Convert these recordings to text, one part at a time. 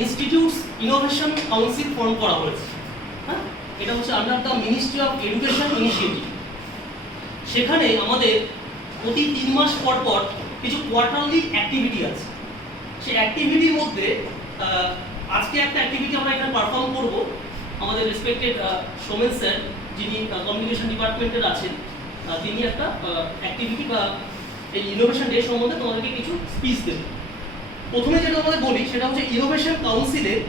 Institutes innovation council form করা হয়েছে। হ্যাঁ, এটা হচ্ছে under the ministry of education initiative. সেখানে আমাদের প্রতি 3 মাস পর পর কিছু কোয়ার্টারলি অ্যাক্টিভিটি আছে। সেই অ্যাক্টিভিটির মধ্যে আজকে একটা অ্যাক্টিভিটি আমরা এখানে পারফর্ম করব। আমাদের রেসপেক্টেড সোমেন স্যার, যিনি কমিউনিকেশন ডিপার্টমেন্টের আছেন, তিনি একটা অ্যাক্টিভিটি বা এই ইনোভেশন ডে সম্বন্ধে তোমাদেরকে কিছু স্পিচ দেবেন। প্রথমে যেটা আমাদের বলি সেটা হচ্ছে ইনোভেশন কাউন্সিলের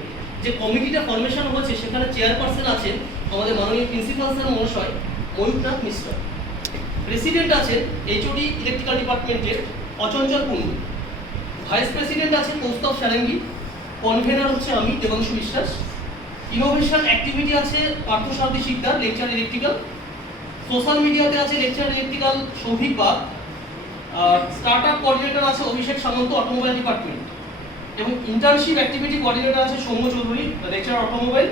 যে কমিটিটা ফরমেশন হয়েছে, সেখানে চেয়ারপারসন আছেন আমাদের মাননীয় প্রিন্সিপাল স্যার মহাশয় ময়ূরনাথ মিশ্র। প্রেসিডেন্ট আছেন এইচওডি ইলেকট্রিক্যাল ডিপার্টমেন্টের অচঞ্চল কুণ্ডু। ভাইস প্রেসিডেন্ট আছেন কৌস্তব সারেঙ্গি। কনভেনার হচ্ছে আমি দেবাংশু বিশ্বাস। ইনোভেশন অ্যাক্টিভিটি আছে Parthasarathi Sikdar, lecture electrical. Social মিডিয়াতে আছে lecture electrical Souvik Bag. Startup coordinator আছে অভিষেক সামন্ত, অটোমোবাইল ডিপার্টমেন্ট। এবং ইন্টার্নশিপ অ্যাক্টিভিটি কোঅর্ডিনেটর আছে Soumya Chowdhury, lecture automobile.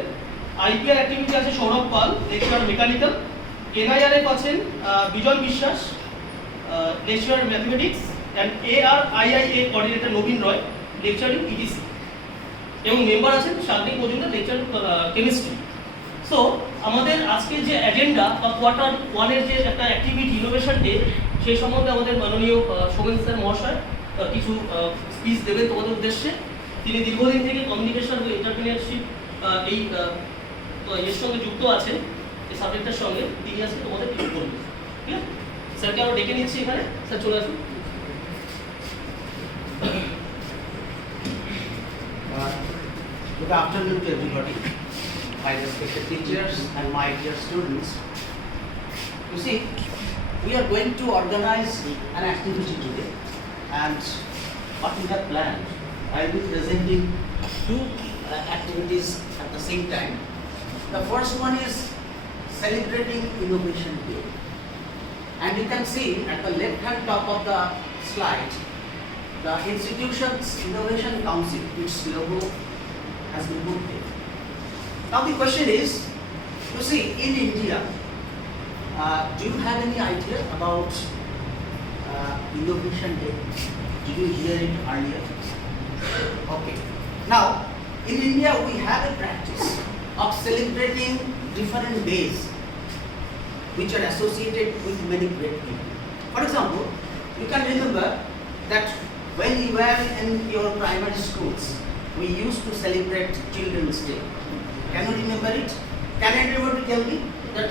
IPR activity আছে Sourav Pal, lecture mechanical. NIRF আছেন Bijan Biswas, lecture mathematics. And ARIIA coordinator Nabin Roy, lecturing ETC. এবং মেম্বার আছেন Shantik Majumdar, lecture chemistry. So আমাদের আজকের যে এজেন্ডা বা কোয়ার্টার 1-এর যে একটা অ্যাক্টিভিটি ইনোভেশন ডে, সেই সম্বন্ধে আমাদের মাননীয় সোমেন স্যার মহাশয় কিছু স্পিচ দেবেন তোমাদের উদ্দেশ্যে। তিনি দীর্ঘদিন থেকে কমিউনিকেশন ও এন্টারপ্রেনিয়ারশিপ এই এর সঙ্গে যুক্ত আছেন, এই সাবজেক্টের সঙ্গে। তিনি আজকে তোমাদের কিছু বলবেন। ঠিক আছে, স্যারকে আমরা ডেকে নিচ্ছি এখানে। স্যার চলে আসুন। Good afternoon to everybody, my respected teachers and my dear students. You see, we are going to organize an activity today, and what we have planned, I will be presenting two activities at the same time. The first one is celebrating Innovation Day, and you can see at the left-hand top of the slide, the institution's Innovation Council, its logo has been put there. Now the question is, you see, in India, do you have any idea about Innovation Day? Did you hear it earlier? Okay. Now, in India, we have a practice of celebrating different days which are associated with many great people. For example, you can remember that when you were in your primary schools, we used to celebrate Children's Day. Can you remember it? Can anybody tell me that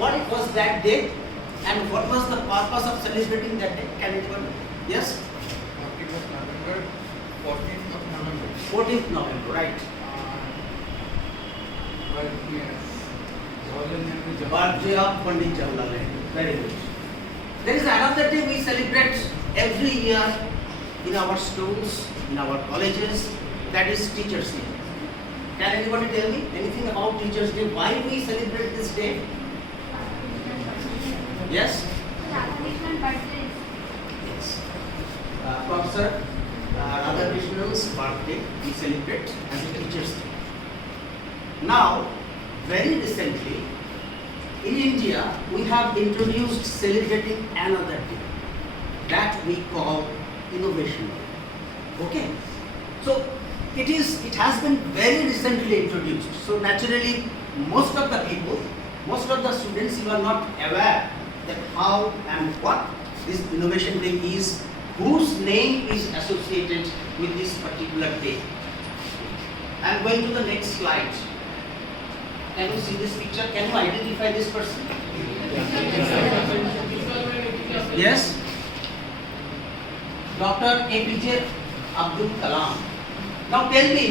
what was that day and what was the purpose of celebrating that day? Can anybody? Yes? 14th of November. 14th of November. 14th November, right. Birthday of Pandit Jawaharlal Nehru. Very good. There is another day we celebrate every year in our schools, in our colleges. That is Teachers' Day. Can anybody tell me anything about Teachers' Day? Why we celebrate this day? Yes? Yes. Professor Radhakrishna's birthday we celebrate as a Teachers' Day. Now, very recently, in India, we have introduced celebrating another day that we call Innovation Day. Okay? So, it has been very recently introduced. So naturally, most of the people, most of the students, you are not aware that how and what this Innovation Day is, whose name is associated with this particular day. I am going to the next slide. Can you see this picture? Can you identify this person? Yes? Dr. APJ Abdul Kalam. Now tell me,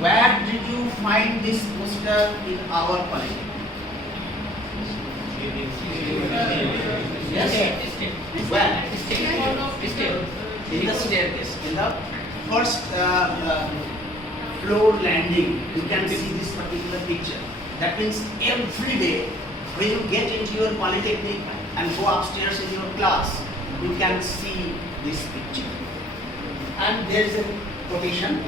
where did you find this poster in our college? Yes? Where? In the staircase. In the first floor landing, you can see this particular picture. That means every day, when you get into your polytechnic and go upstairs in your class, you can see this picture. And there is a quotation,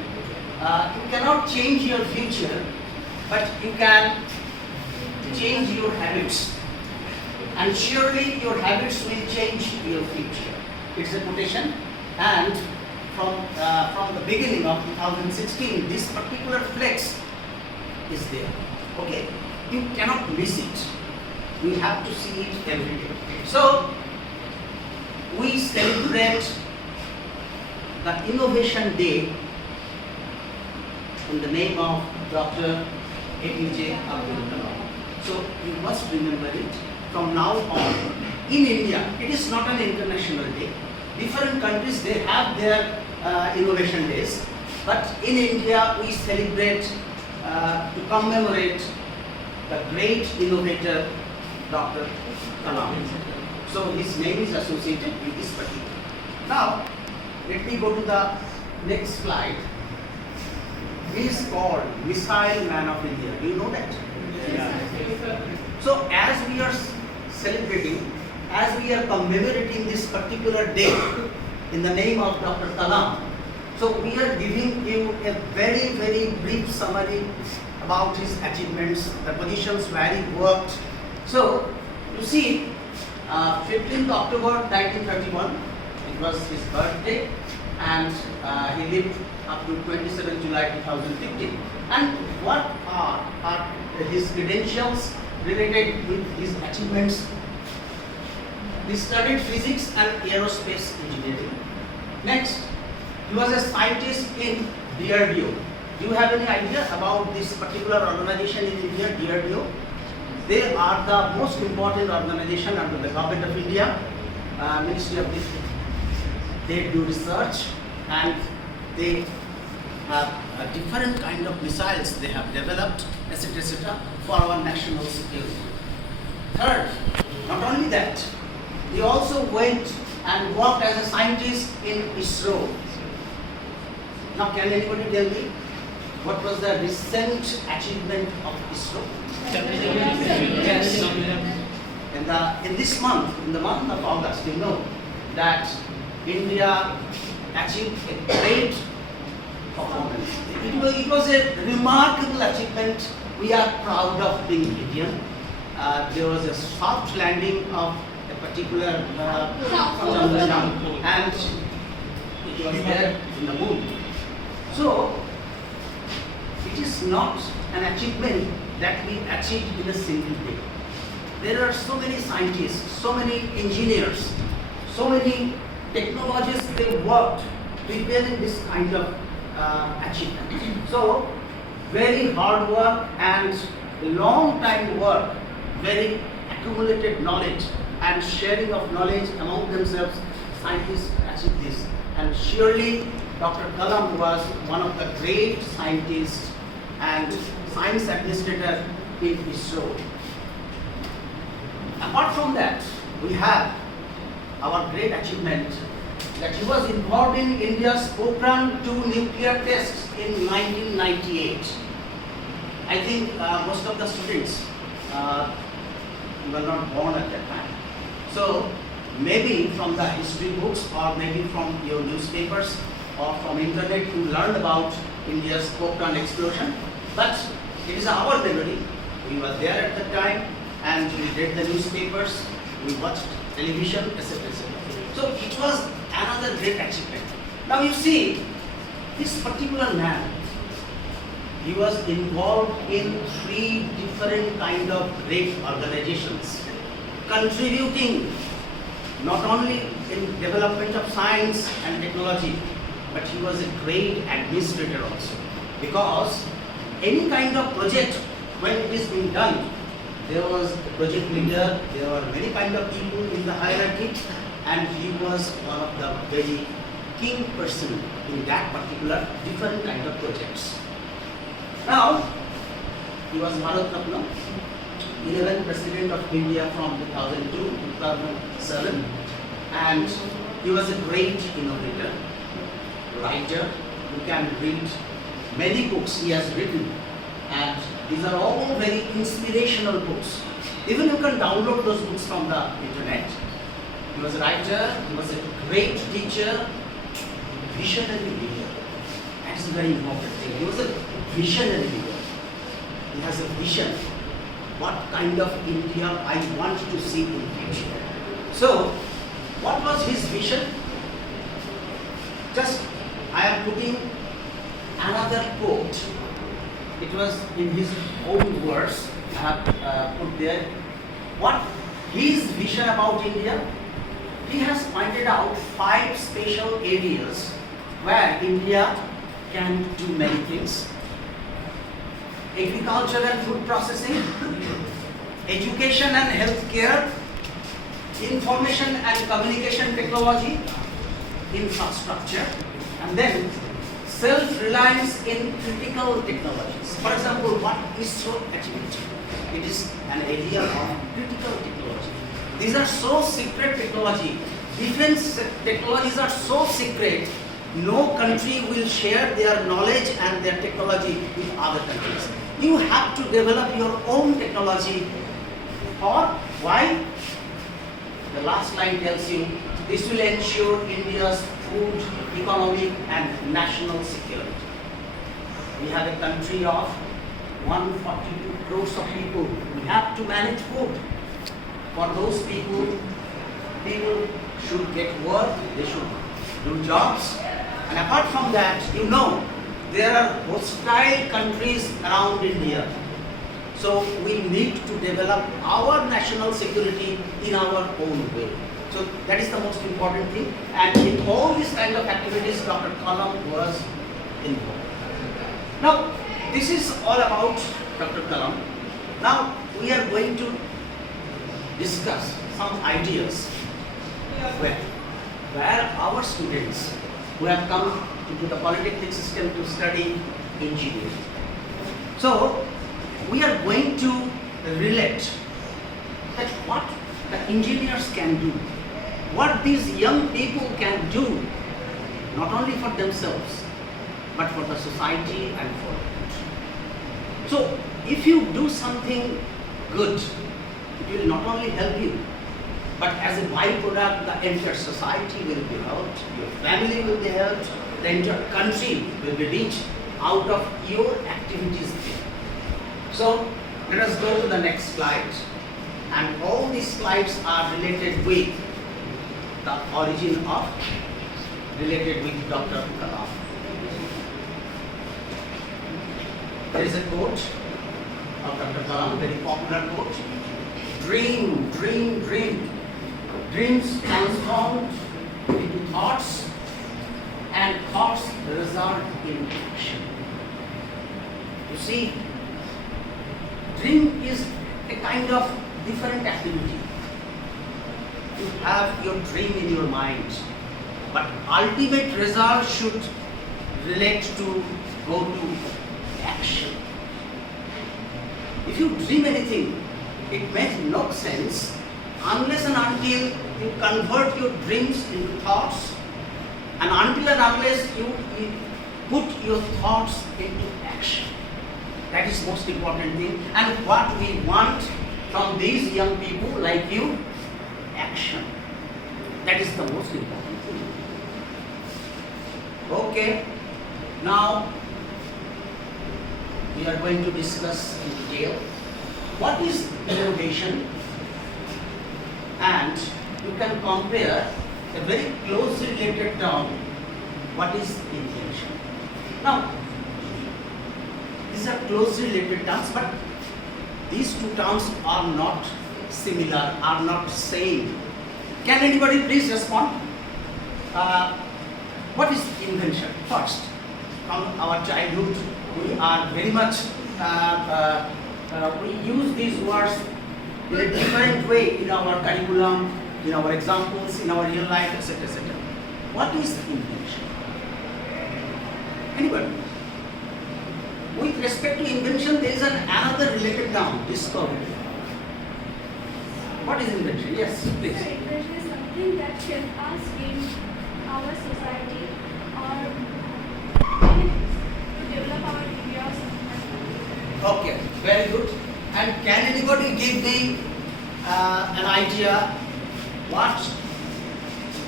you cannot change your future, but you can change your habits, and surely your habits will change your future. It's a quotation. And from the beginning of 2016, this particular flex is there. Okay, you cannot miss it. You have to see it every day. So we celebrate the Innovation Day in the name of Dr. APJ Abdul Kalam. So you must remember it from now on. In India, it is not an international day. Different countries, they have their innovation days. But in India, we celebrate to commemorate the great innovator, Dr. Kalam. So his name is associated with this particular. Now, let me go to the next slide. He is called Missile Man of India. Do you know that? So as we are celebrating, as we are commemorating this particular day in the name of Dr. Kalam, so we are giving you a very, very brief summary about his achievements, the positions where he worked. So you see, 15th October 1931, it was his birthday, and he lived up to 27 July 2015. And what are his credentials related with his achievements? He studied physics and aerospace engineering. Next, he was a scientist in DRDO. Do you have any idea about this particular organization in India, DRDO? They are the most important organization under the government of India, Ministry of Defense. They do research and they have a different kind of missiles they have developed, etc., for our national security. Third, not only that, he also went and worked as a scientist in ISRO. Now, can anybody tell me what was the recent achievement of ISRO? Yes. In this month, in the month of August, you know that India achieved a great performance. It was a remarkable achievement. We are proud of being Indian. There was a soft landing of a particular Chandrayaan, and it was there in the moon. So, it is not an achievement that we achieved in a single day. There are so many scientists, so many engineers, so many technologists they worked preparing this kind of achievement. So, very hard work and long time work, very accumulated knowledge and sharing of knowledge among themselves, scientists achieved this. And surely Dr. Kalam was one of the great scientists and science administrator in ISRO. Apart from that, we have our great achievement that he was involved in India's Pokhran 2 nuclear tests in 1998. I think most of the students were not born at that time. So maybe from the history books or maybe from your newspapers or from internet you learned about India's Pokhran explosion. But it is our memory. We were there at the time and we read the newspapers, we watched television, etc. So it was another great achievement. Now you see, this particular man, he was involved in 3 different kind of great organizations, contributing not only in development of science and technology, but he was a great administrator also. Because any kind of project, when it is being done, there was a project leader, there were many kind of people in the hierarchy, and he was one of the very key person in that particular different kind of projects. Now, he was Bharat Ratna, 11th President of India from 2002 to 2007, and he was a great innovator, writer. You can read many books he has written, and these are all very inspirational books. Even you can download those books from the internet. He was a writer, he was a great teacher, visionary leader. That's a very important thing. He was a visionary leader. He has a vision. What kind of India I want to see in the future. So, what was his vision? Just I am putting another quote. It was in his own words. I have put there what his vision about India. He has pointed out 5 special areas where India can do many things. Agriculture and food processing, education and healthcare, information and communication technology, infrastructure, and then self-reliance in critical technologies. For example, what ISRO achieved? It is an area of critical technology. These are so secret technology. Defense technologies are so secret. No country will share their knowledge and their technology with other countries. You have to develop your own technology. Or why? The last line tells you this will ensure India's food, economic and national security. We have a country of 142 crores of people. We have to manage food. For those people should get work, they should do jobs. And apart from that, there are hostile countries around India. So we need to develop our national security in our own way. So that is the most important thing. And in all these kind of activities, Dr. Kalam was involved. Now, this is all about Dr. Kalam. Now, we are going to discuss some ideas where our students who have come into the polytechnic system to study engineering. So, we are going to relate that what the engineers can do, what these young people can do, not only for themselves, but for the society and for the country. So, if you do something good, it will not only help you, but as a byproduct, the entire society will be helped, your family will be helped, the entire country will be reached out of your activities. So, let us go to the next slide. And all these slides are related with the origin of, related with Dr. Kalam. There is a quote of Dr. Kalam, very popular quote. Dream, dream, dream. Dreams transformed into thoughts, and thoughts result in action. You see, dream is a kind of different activity. You have your dream in your mind, but ultimate result should relate to go to action. If you dream anything, it makes no sense unless and until you convert your dreams into thoughts, and until and unless you put your thoughts into action. That is most important thing. And what we want from these young people like you, action. That is the most important thing. Okay, now we are going to discuss in detail what is innovation, and you can compare a very closely related term, what is invention. Now, these are closely related terms, but these two terms are not similar, are not same. Can anybody please respond? What is invention? First, from our childhood, we are very much, we use these words in a different way in our curriculum, in our examples, in our real life, etc., etc. What is invention? Anybody? With respect to invention, there is another related term, discovery. What is invention? Yes, please. So invention is something that helps us in our society or to develop our area or something like that. Okay, very good. And can anybody give me an idea what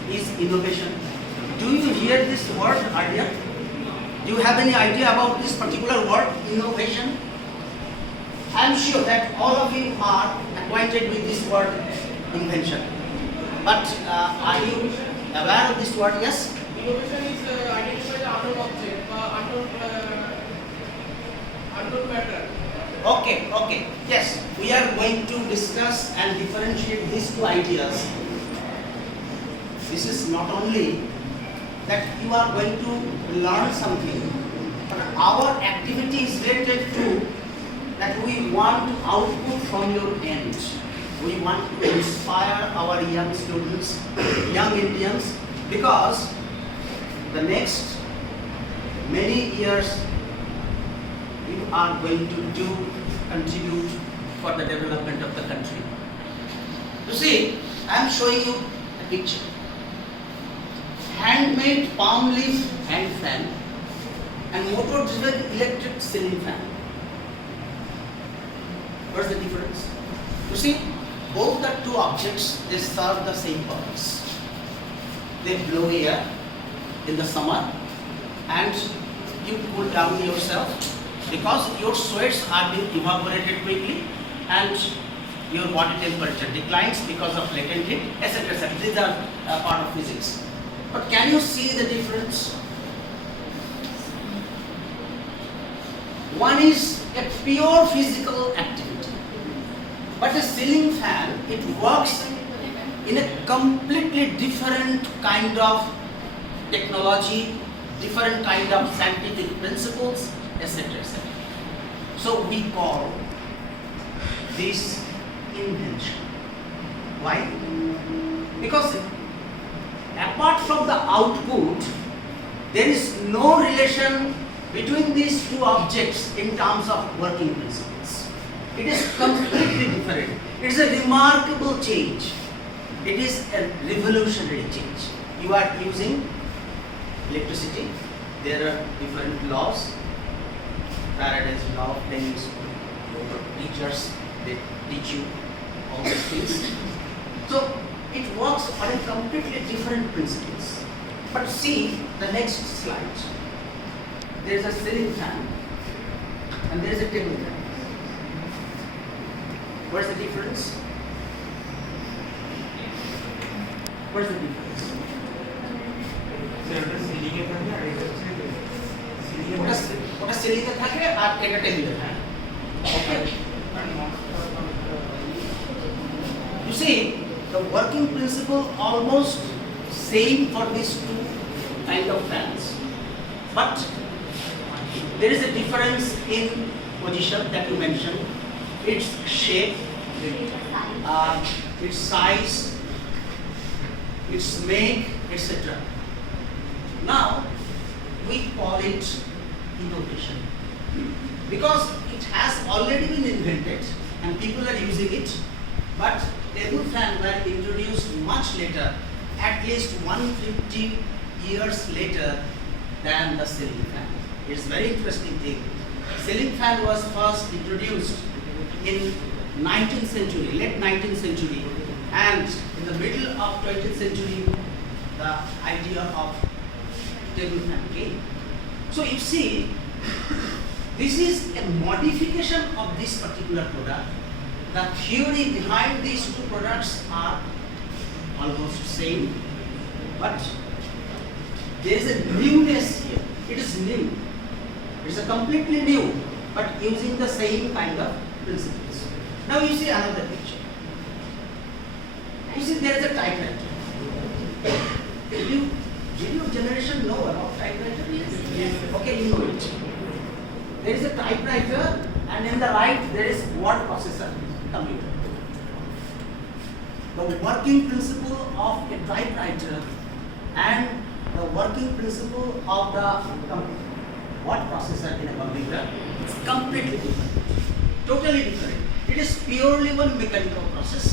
is innovation? Do you hear this word earlier? Do you have any idea about this particular word, innovation? I am sure that all of you are acquainted with this word, invention. But are you aware of this word? Yes? innovation is identify the unknown object, unknown matter. Okay. Yes, we are going to discuss and differentiate these two ideas. This is not only that you are going to learn something, but our activity is related to that we want output from your end. We want to inspire our young students, young Indians, because the next many years you are going to contribute for the development of the country. You see, I am showing you a picture. Handmade palm leaf hand fan and motor-driven electric ceiling fan. What's the difference? You see, both the two objects, they serve the same purpose. They blow air in the summer and you cool down yourself because your sweats are being evaporated quickly and your body temperature declines because of latent heat, etc. etc. These are part of physics. But can you see the difference? One is a pure physical activity, but a ceiling fan, it works in a completely different kind of technology, different kind of scientific principles, etc. etc. So we call this invention. Why? Because apart from the output, there is no relation between these two objects in terms of working principles. It is completely different. It is a remarkable change. It is a revolutionary change. You are using electricity. There are different laws. Faraday's law, things, teachers, they teach you all these things. So it works on a completely different principles. But see the next slide. There is a ceiling fan and there is a table fan. What's the difference? What's the difference? ওটা সিলিংয়ে থাকে আর এটা টেবিলে থাকে। Okay. You see, the working principle almost same for these two kind of fans, but there is a difference in position that you mentioned, its shape, its size, its make, etc. Now we call it innovation because it has already been invented and people are using it, but table fan were introduced much later, at least 150 years later than the ceiling fan. It's very interesting thing. Ceiling fan was first introduced in 19th century, late 19th century, and in the middle of 20th century, the idea of table fan came. So you see, this is a modification of this particular product. The theory behind these two products are almost same, but there is a newness here. It is new. It is a completely new, but using the same kind of principles. Now you see another picture. You see there is a typewriter. Did your generation know about typewriter? Yes. Okay, you know it. There is a typewriter and in the right there is word processor computer. The working principle of a typewriter and the working principle of the word processor in a computer is completely different. Totally different. It is purely one mechanical process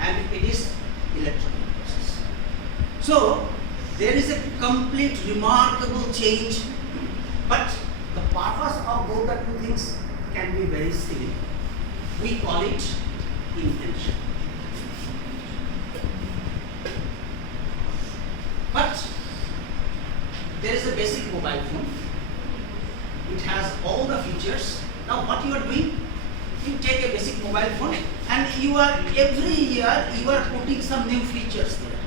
and it is electronic process. So there is a complete remarkable change, but the purpose of both the two things can be very similar. We call it invention. But there is a basic mobile phone. It has all the features. Now what you are doing? You take a basic mobile phone and every year you are putting some new features there.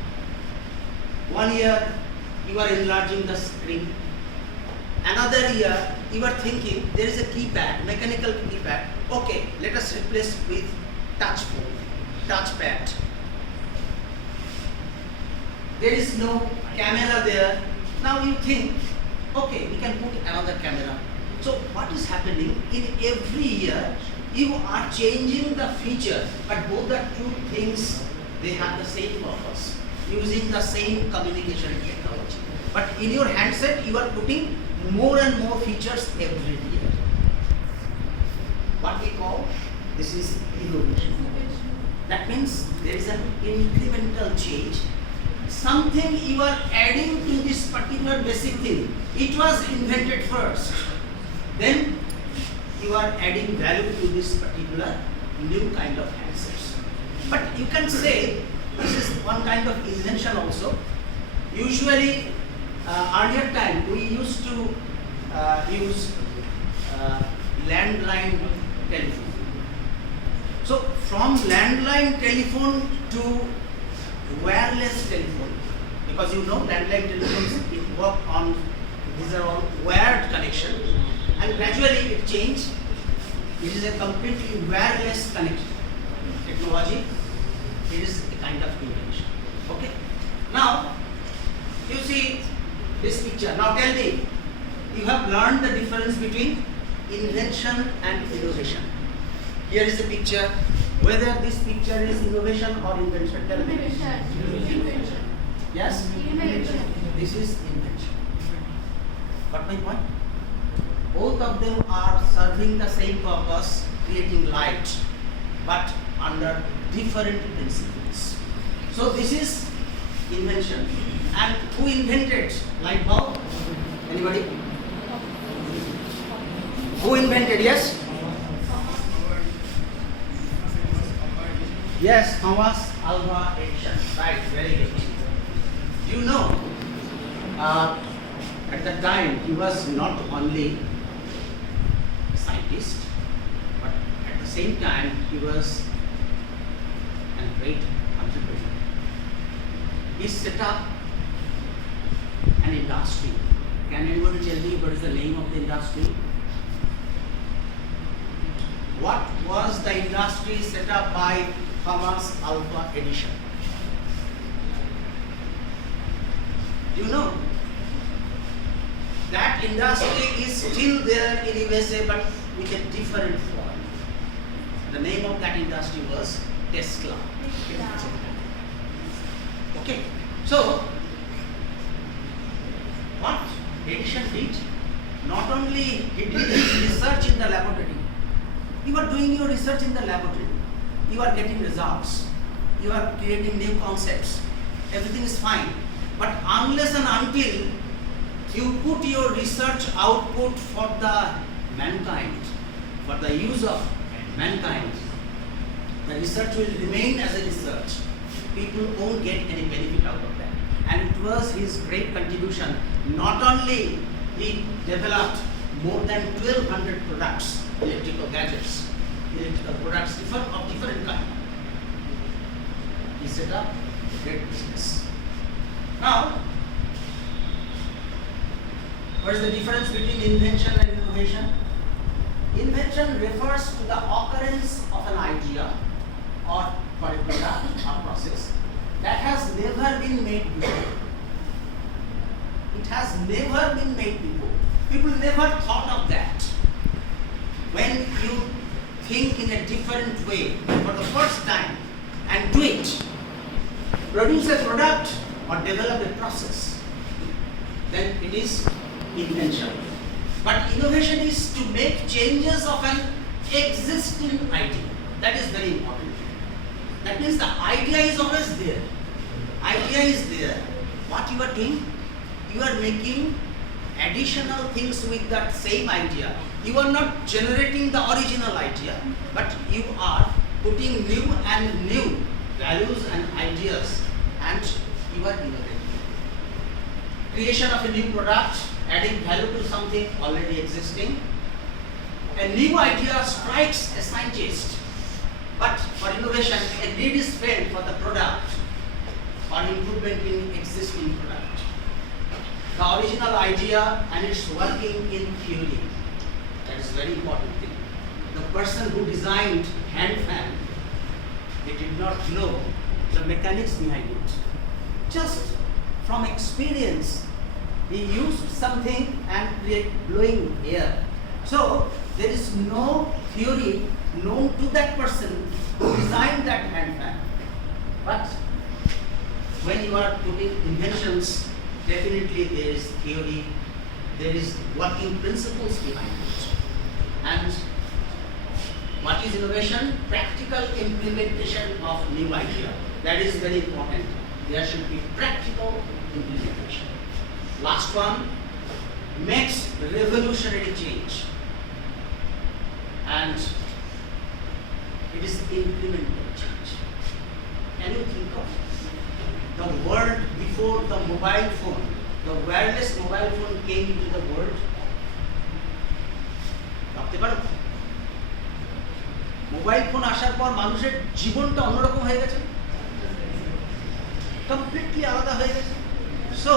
1 year you are enlarging the screen. Another year, you are thinking there is a keypad, mechanical keypad. Okay, let us replace with touch phone, touchpad. There is no camera there. Now you think, okay, we can put another camera. So what is happening in every year? You are changing the feature, but both the two things, they have the same purpose, using the same communication technology. But in your handset, you are putting more and more features every year. What we call, this is innovation. That means there is an incremental change. Something you are adding to this particular basic thing. It was invented first. Then you are adding value to this particular new kind of handsets. But you can say this is one kind of invention also. Usually, earlier time we used to use landline telephone. So from landline telephone to wireless telephone, because you know landline telephones it work on, these are all wired connection, and gradually it changed. It is a completely wireless connection technology. It is a kind of invention. Okay. Now you see this picture. Now tell me, you have learned the difference between invention and innovation. Here is a picture. Whether this picture is innovation or invention, tell me. Invention. Yes? Invention. This is invention. Got my point? Both of them are serving the same purpose, creating light, but under different principles. So this is invention. And who invented light bulb? Anybody? Who invented? Yes? Yes, Thomas Alva Edison. Right, very good. You know, at the time he was not only a scientist, but at the same time he was a great entrepreneur. He set up an industry. Can anyone tell me what is the name of the industry? What was the industry set up by Thomas Alva Edison? Do you know? That industry is still there in USA, but with a different form. The name of that industry was Tesla. Okay, so what Edison did, not only he did his research in the laboratory. You are doing your research in the laboratory. You are getting results. You are creating new concepts. Everything is fine. But unless and until you put your research output for the mankind, for the use of mankind, the research will remain as a research. People won't get any benefit out of that. And it was his great contribution. Not only he developed more than 1200 products, electrical gadgets, electrical products of different kind. He set up a great business. Now, what is the difference between invention and innovation? Invention refers to the occurrence of an idea or for a product or process that has never been made before. It has never been made before. People never thought of that. When you think in a different way for the first time and do it, produce a product or develop a process, then it is invention. But innovation is to make changes of an existing idea. That is very important. That means the idea is always there. Idea is there. What you are doing? You are making additional things with that same idea. You are not generating the original idea, but you are putting new and new values and ideas, and you are innovating. Creation of a new product, adding value to something already existing. A new idea strikes a scientist, but for innovation, a need is felt for the product or improvement in existing product. the original idea and it's working in theory. That is very important thing. The person who designed hand fan, he did not know the mechanics behind it. Just from experience, he used something and create blowing air. So there is no theory known to that person who designed that hand fan. But when you are putting inventions, definitely there is theory, there is working principles behind it. And what is innovation? Practical implementation of new idea. That is very important. There should be practical implementation. Last one, makes revolutionary change. And it is incremental change. Can you think of the world before the mobile phone? The wireless mobile phone came into the world. ভাবতে পারো mobile phone আসার পর মানুষের জীবনটা অন্যরকম হয়ে গেছে, completely আলাদা হয়ে গেছে। So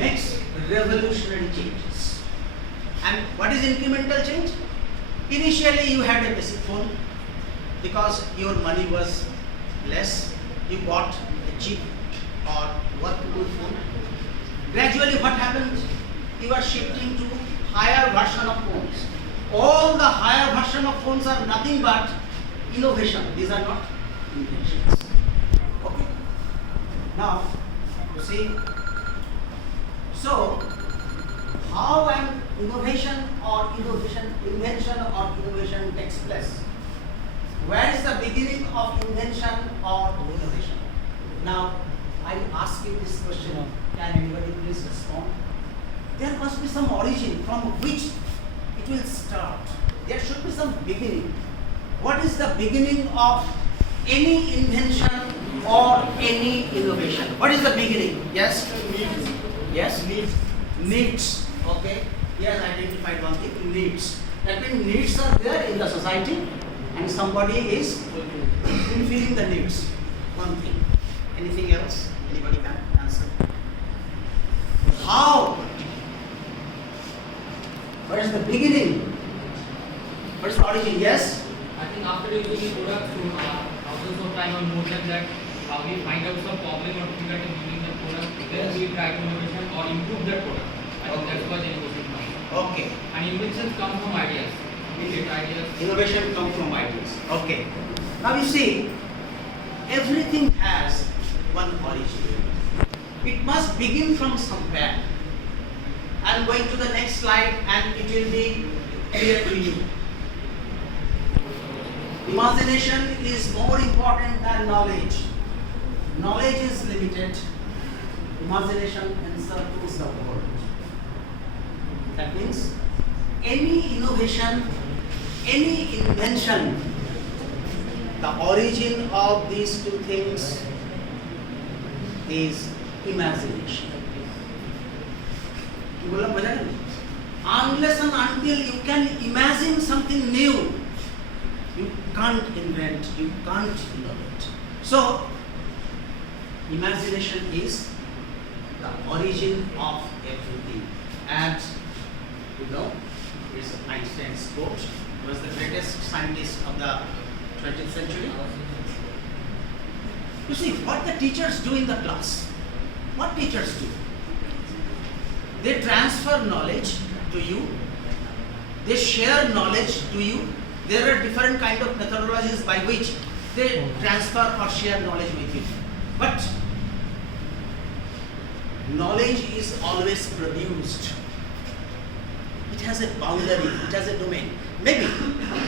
makes revolutionary changes. And what is incremental change? Initially you had a basic phone because your money was less, you bought a cheap or workable phone. Gradually what happened? You are shifting to higher version of phones. All the higher version of phones are nothing but innovation. These are not inventions. Okay. Now, you see, so how an invention or innovation takes place? Where is the beginning of invention or innovation? Now, I ask you this question. Can anybody please respond? There must be some origin from which it will start. There should be some beginning. What is the beginning of any invention or any innovation? What is the beginning? Yes? Yes? Needs. Okay. He has identified one thing, needs. That means needs are there in the society and somebody is fulfilling the needs. One thing. Anything else? Anybody can answer? How? What is the beginning? What is the origin? Yes? I think after using the product through thousands of time or more than that, we find out some problem or difficulty in using the product, then we try to innovation or improve that product. I think that's what innovation comes. Okay. And inventions come from ideas. We get ideas. Innovation comes from ideas. Okay. Now you see, everything has one origin. It must begin from somewhere. I'm going to the next slide and it will be clear to you. Imagination is more important than knowledge. Knowledge is limited. Imagination encircles the world. That means any innovation, any invention, the origin of these two things is imagination. Unless and until you can imagine something new, you can't invent, you can't innovate. So, imagination is the origin of everything. And you know, it's Einstein's quote. He was the greatest scientist of the 20th century. You see, what the teachers do in the class, what teachers do? They transfer knowledge to you, they share knowledge to you. There are different kind of methodologies by which they transfer or share knowledge with you. But knowledge is always produced. It has a boundary, it has a domain. Maybe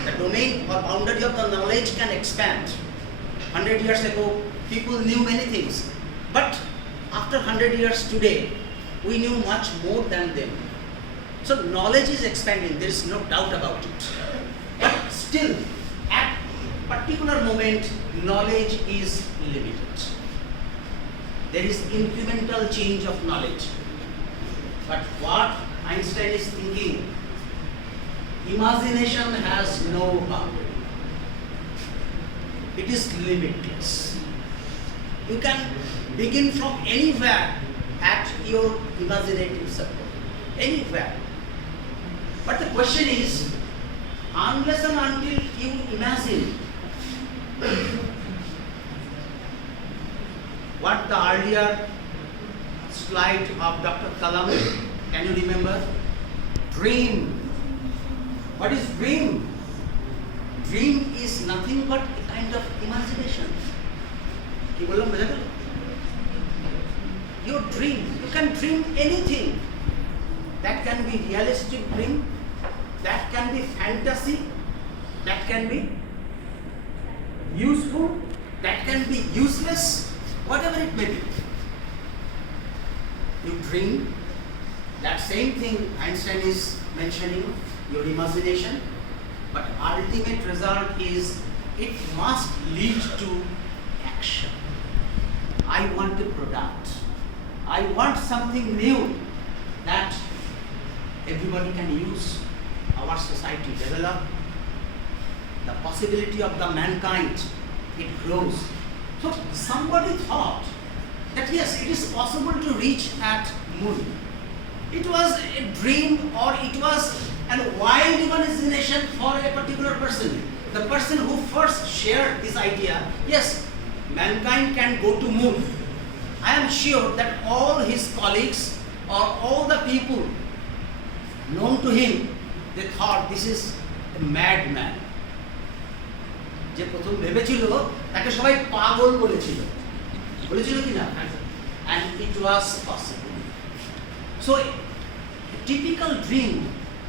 the domain or boundary of the knowledge can expand. 100 years ago, people knew many things. But after 100 years today, we knew much more than them. So knowledge is expanding, there is no doubt about it. But still, at particular moment, knowledge is limited. There is incremental change of knowledge. But what Einstein is thinking, imagination has no boundary. It is limitless. You can begin from anywhere at your imaginative circle, anywhere. But the question is, unless and until you imagine what the earlier slide of Dr. Kalam, can you remember? Dream. What is dream? Dream is nothing but a kind of imagination. কি বললাম বোঝা গেল? Your dream, you can dream anything. That can be realistic dream, that can be fantasy, that can be useful, that can be useless, whatever it may be. You dream, that same thing Einstein is mentioning, your imagination, but ultimate result is it must lead to action. I want a product. I want something new that everybody can use. Our society develop. The possibility of the mankind, it grows. So somebody thought that yes, it is possible to reach at moon. It was a dream or it was a wild imagination for a particular person. The person who first shared this idea, yes, mankind can go to moon. I am sure that all his colleagues or all the people known to him, they thought this is a madman. যে প্রথম ভেবেছিল তাকে সবাই পাগল বলেছিল কি না? And it was possible. So a typical dream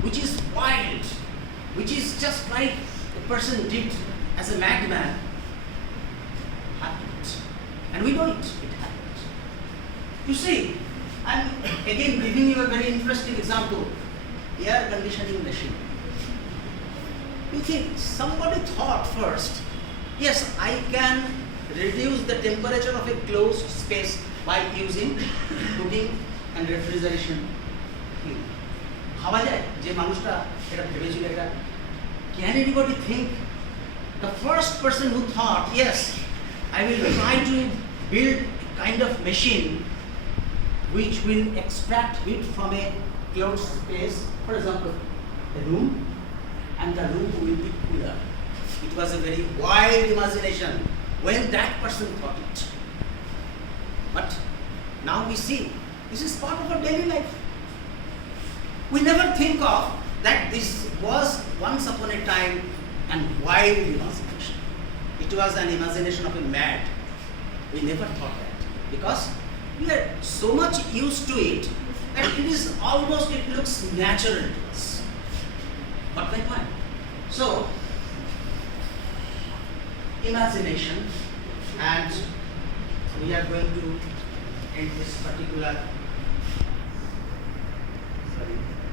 which is wild, which is just like a person did as a madman, happened. And we know it happened. You see, I'm again giving you a very interesting example, air conditioning machine. You think somebody thought first, yes, I can reduce the temperature of a closed space by using cooking and refrigeration. ভাবা যায় যে মানুষটা এটা ভেবেছিল এটা? Can anybody think the first person who thought, yes, I will try to build a kind of machine which will extract heat from a closed space, for example, a room, and the room will be cooler. It was a very wild imagination when that person thought it. But now we see this is part of our daily life. We never think of that this was once upon a time and wild imagination. It was an imagination of a mad. We never thought that because we are so much used to it that it is almost, it looks natural to us. Got my point? So, imagination, and we are going to end this particular